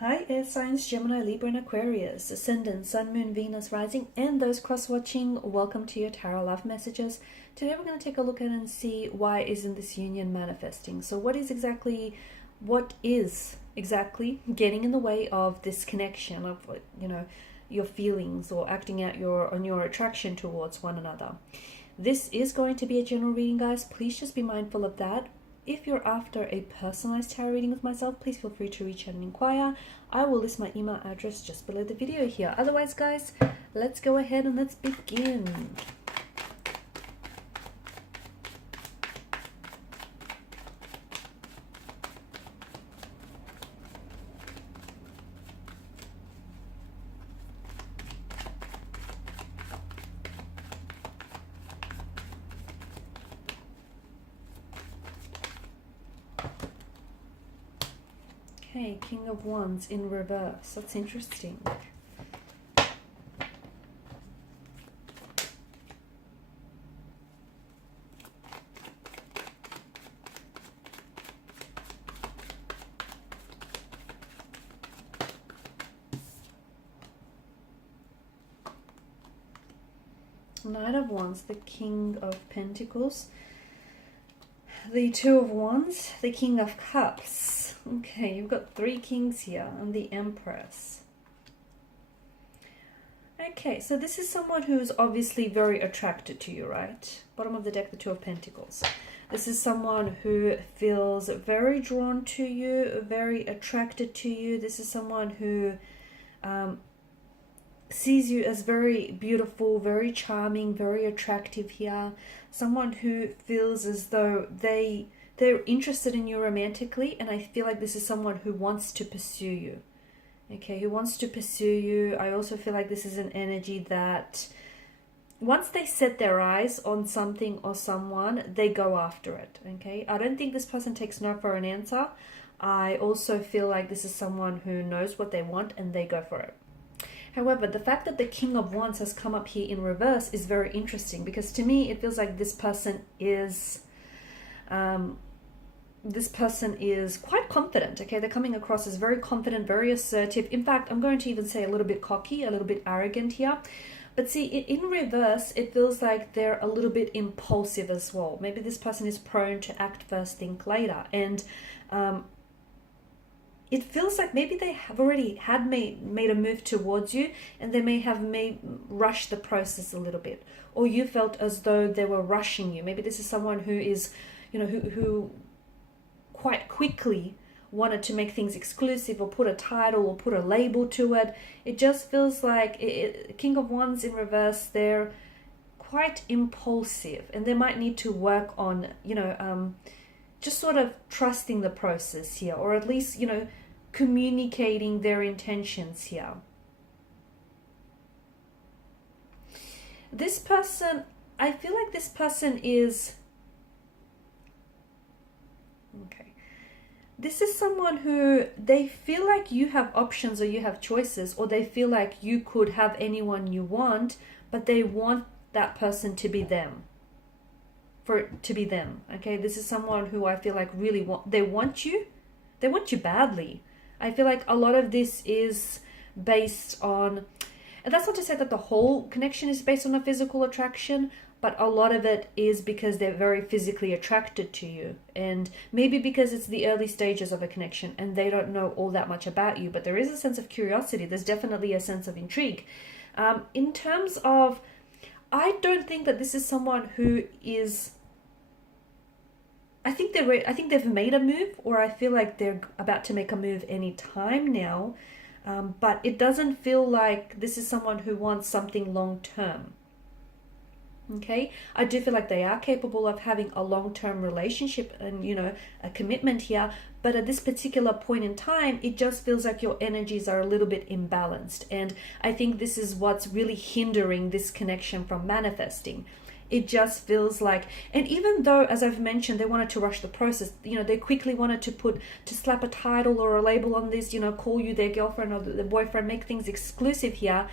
Hi, air signs Gemini, Libra, and Aquarius, Ascendant, Sun, Moon, Venus, Rising, and those cross-watching. Welcome to your Tarot Love Messages. Today we're going to take a look at and see why isn't this union manifesting. So what is exactly getting in the way of this connection of, your feelings or acting out on your attraction towards one another? This is going to be a general reading, guys. Please just be mindful of that. If you're after a personalized tarot reading with myself, please feel free to reach out and inquire. I will list my email address just below the video here. Otherwise, guys, let's go ahead and let's begin. Okay, King of Wands in reverse. That's interesting. Knight of Wands, the King of Pentacles, the Two of Wands, the King of Cups. Okay, you've got three kings here and the Empress. Okay, so this is someone who is obviously very attracted to you, right? Bottom of the deck, the Two of Pentacles. This is someone who feels very drawn to you, very attracted to you. This is someone who sees you as very beautiful, very charming, very attractive here. Someone who feels as though they're interested in you romantically, and I feel like this is someone who wants to pursue you. Okay, who wants to pursue you. I also feel like this is an energy that once they set their eyes on something or someone, they go after it. Okay, I don't think this person takes no for an answer. I also feel like this is someone who knows what they want and they go for it. However, the fact that the King of Wands has come up here in reverse is very interesting, because to me it feels like this person is quite confident. Okay, they're coming across as very confident, very assertive. In fact, I'm going to even say a little bit cocky, a little bit arrogant here. But see, in reverse, it feels like they're a little bit impulsive as well. Maybe this person is prone to act first, think later. And it feels like maybe they have already made a move towards you, and they may have rushed the process a little bit. Or you felt as though they were rushing you. Maybe this is someone who is, who quite quickly wanted to make things exclusive or put a title or put a label to it. It just feels like King of Wands in reverse, they're quite impulsive, and they might need to work on, just sort of trusting the process here, or at least, communicating their intentions here. This person, I feel like this person is... Okay. This is someone who they feel like you have options or you have choices, or they feel like you could have anyone you want, but they want that person to be them. For it to be them. Okay, this is someone who I feel like really they want you badly. I feel like a lot of this is based on, and that's not to say that the whole connection is based on a physical attraction, but a lot of it is because they're very physically attracted to you, and maybe because it's the early stages of a connection and they don't know all that much about you, but there is a sense of curiosity. There's definitely a sense of intrigue. In terms of, I don't think that this is someone who is... I think they've made a move, or I feel like they're about to make a move any time now. But it doesn't feel like this is someone who wants something long term. Okay, I do feel like they are capable of having a long-term relationship and, a commitment here. But at this particular point in time, it just feels like your energies are a little bit imbalanced. And I think this is what's really hindering this connection from manifesting. It just feels like, and even though, as I've mentioned, they wanted to rush the process, they quickly wanted to slap a title or a label on this, call you their girlfriend or their boyfriend, make things exclusive here.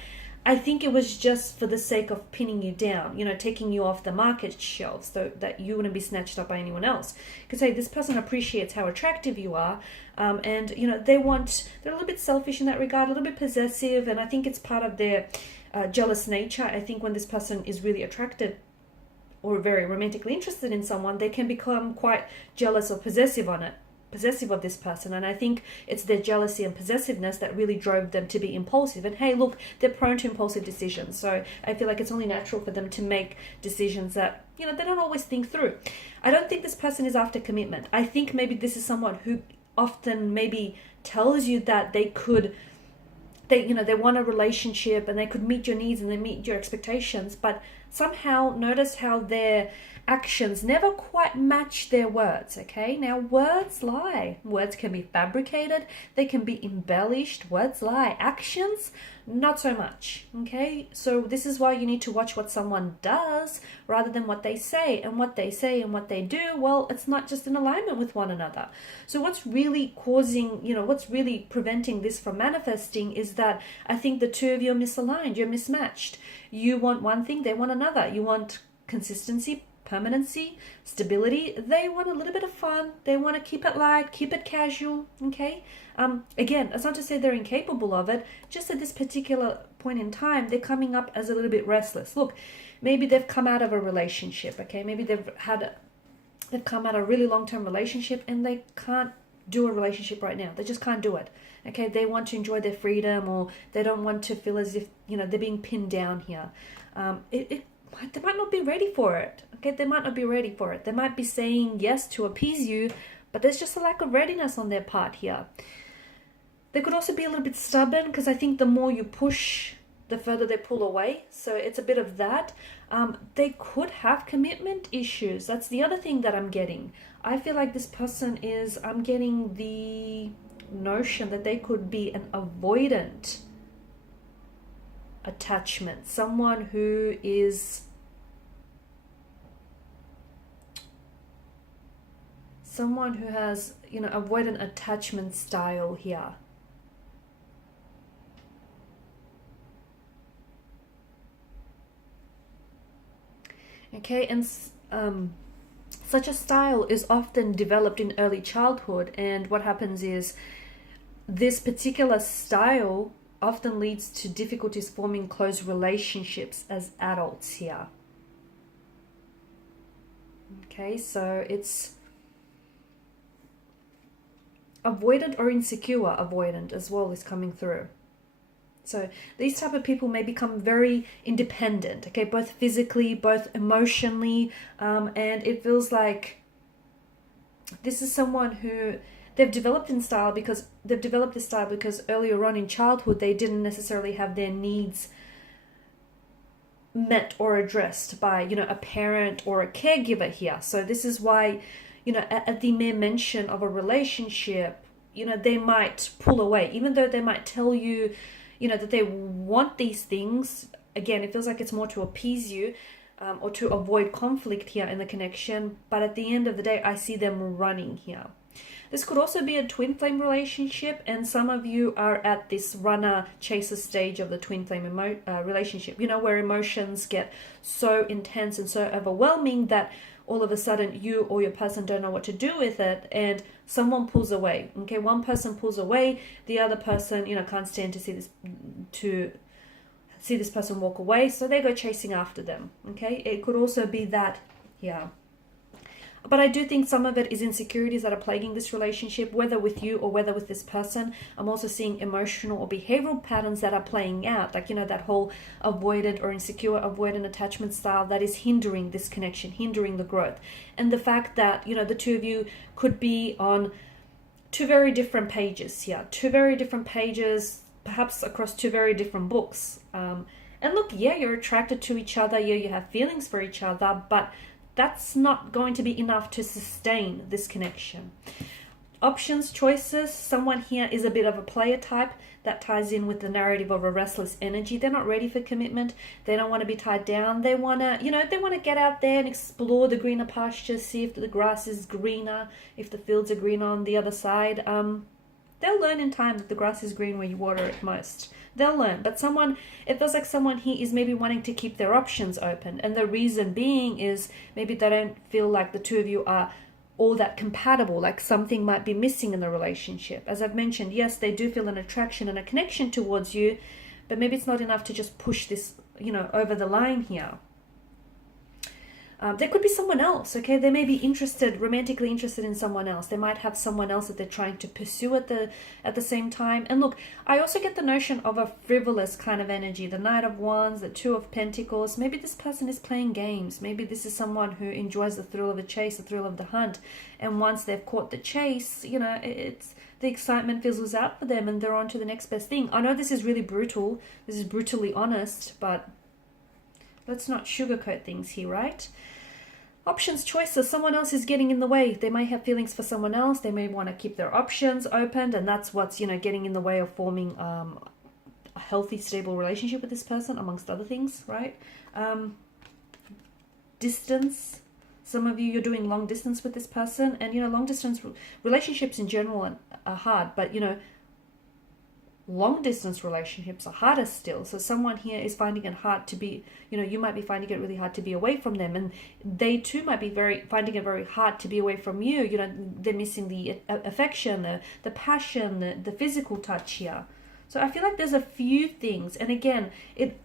I think it was just for the sake of pinning you down, you know, taking you off the market shelves so that you wouldn't be snatched up by anyone else. Because, hey, this person appreciates how attractive you are. And, you know, they're a little bit selfish in that regard, a little bit possessive. And I think it's part of their jealous nature. I think when this person is really attracted or very romantically interested in someone, they can become quite jealous or possessive of this person. And I think it's their jealousy and possessiveness that really drove them to be impulsive. And hey, look, they're prone to impulsive decisions, so I feel like it's only natural for them to make decisions that, you know, they don't always think through. I don't think this person is after commitment. I think maybe this is someone who often maybe tells you that they want a relationship and they could meet your needs and they meet your expectations, but somehow notice how their actions never quite match their words. Okay, now words lie. Words can be fabricated, they can be embellished. Words lie. Actions, not so much. Okay, so this is why you need to watch what someone does rather than what they say. And what they say and what they do, well, it's not just in alignment with one another. So what's really what's really preventing this from manifesting is that I think the two of you are misaligned. You're mismatched. You want one thing, they want another. You want consistency, permanency, stability. They want a little bit of fun. They want to keep it light, keep it casual. Okay. Again, it's not to say they're incapable of it. Just at this particular point in time, they're coming up as a little bit restless. Look, maybe they've come out of a relationship. Okay. Maybe they've come out of a really long-term relationship and they can't do a relationship right now. They just can't do it. Okay. They want to enjoy their freedom, or they don't want to feel as if, you know, they're being pinned down here. They might not be ready for it. Okay, they might not be ready for it. They might be saying yes to appease you, but there's just a lack of readiness on their part here. They could also be a little bit stubborn, because I think the more you push, the further they pull away. So it's a bit of that. They could have commitment issues. That's the other thing that I'm getting. I feel like this person I'm getting the notion that they could be an avoidant attachment, someone who has, you know, avoidant attachment style here. Okay, and such a style is often developed in early childhood, and what happens is this particular style often leads to difficulties forming close relationships as adults here. Okay, so it's avoidant or insecure avoidant as well is coming through. So these type of people may become very independent, okay, both physically, both emotionally, and it feels like this is someone who they've developed this style because earlier on in childhood they didn't necessarily have their needs met or addressed by, you know, a parent or a caregiver here. So this is why, you know, at the mere mention of a relationship, you know, they might pull away, even though they might tell you, you know, that they want these things. Again, it feels like it's more to appease you, or to avoid conflict here in the connection. But at the end of the day, I see them running here. This could also be a twin flame relationship, and some of you are at this runner-chaser stage of the twin flame relationship, you know, where emotions get so intense and so overwhelming that all of a sudden you or your person don't know what to do with it, and someone pulls away. Okay, one person pulls away, the other person, you know, can't stand to see this person walk away, so they go chasing after them. Okay, it could also be that, yeah. But I do think some of it is insecurities that are plaguing this relationship, whether with you or whether with this person. I'm also seeing emotional or behavioral patterns that are playing out, like, you know, that whole avoidant or insecure avoidant attachment style that is hindering this connection, hindering the growth. And the fact that, you know, the two of you could be on two very different pages here, perhaps across two very different books. And look, yeah, you're attracted to each other, yeah, you have feelings for each other, but that's not going to be enough to sustain this connection. Options, choices. Someone here is a bit of a player type. That ties in with the narrative of a restless energy. They're not ready for commitment. They don't want to be tied down. They want to, you know, they want to get out there and explore the greener pastures, see if the grass is greener, if the fields are greener on the other side. They'll learn in time that the grass is green where you water it most. They'll learn. But it feels like someone here is maybe wanting to keep their options open. And the reason being is maybe they don't feel like the two of you are all that compatible, like something might be missing in the relationship. As I've mentioned, yes, they do feel an attraction and a connection towards you, but maybe it's not enough to just push this, over the line here. There could be someone else, okay? They may be romantically interested in someone else. They might have someone else that they're trying to pursue at the same time. And look, I also get the notion of a frivolous kind of energy. The Knight of Wands, the Two of Pentacles. Maybe this person is playing games. Maybe this is someone who enjoys the thrill of the chase, the thrill of the hunt. And once they've caught the chase, it's the excitement fizzles out for them and they're on to the next best thing. I know this is really brutal. This is brutally honest, but let's not sugarcoat things here, right? Options, choices. Someone else is getting in the way. They may have feelings for someone else. They may want to keep their options open, and that's what's, getting in the way of forming a healthy, stable relationship with this person, amongst other things, right? Distance. Some of you're doing long distance with this person, and, long distance relationships in general are hard, but, long distance relationships are harder still. So someone here is finding it hard to be, you might be finding it really hard to be away from them, and they too might be finding it very hard to be away from you. They're missing the affection, the passion, the physical touch here. So I feel like there's a few things, and again,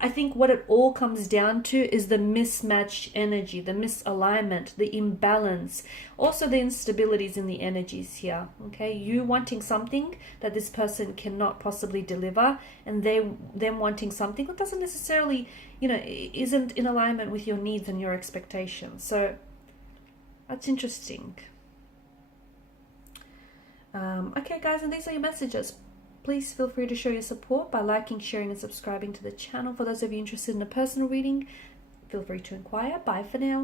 I think what it all comes down to is the mismatched energy, the misalignment, the imbalance, also the instabilities in the energies here. Okay, you wanting something that this person cannot possibly deliver, and them wanting something that doesn't necessarily, isn't in alignment with your needs and your expectations. So that's interesting. Okay, guys, and these are your messages. Please feel free to show your support by liking, sharing, and subscribing to the channel. For those of you interested in a personal reading, feel free to inquire. Bye for now.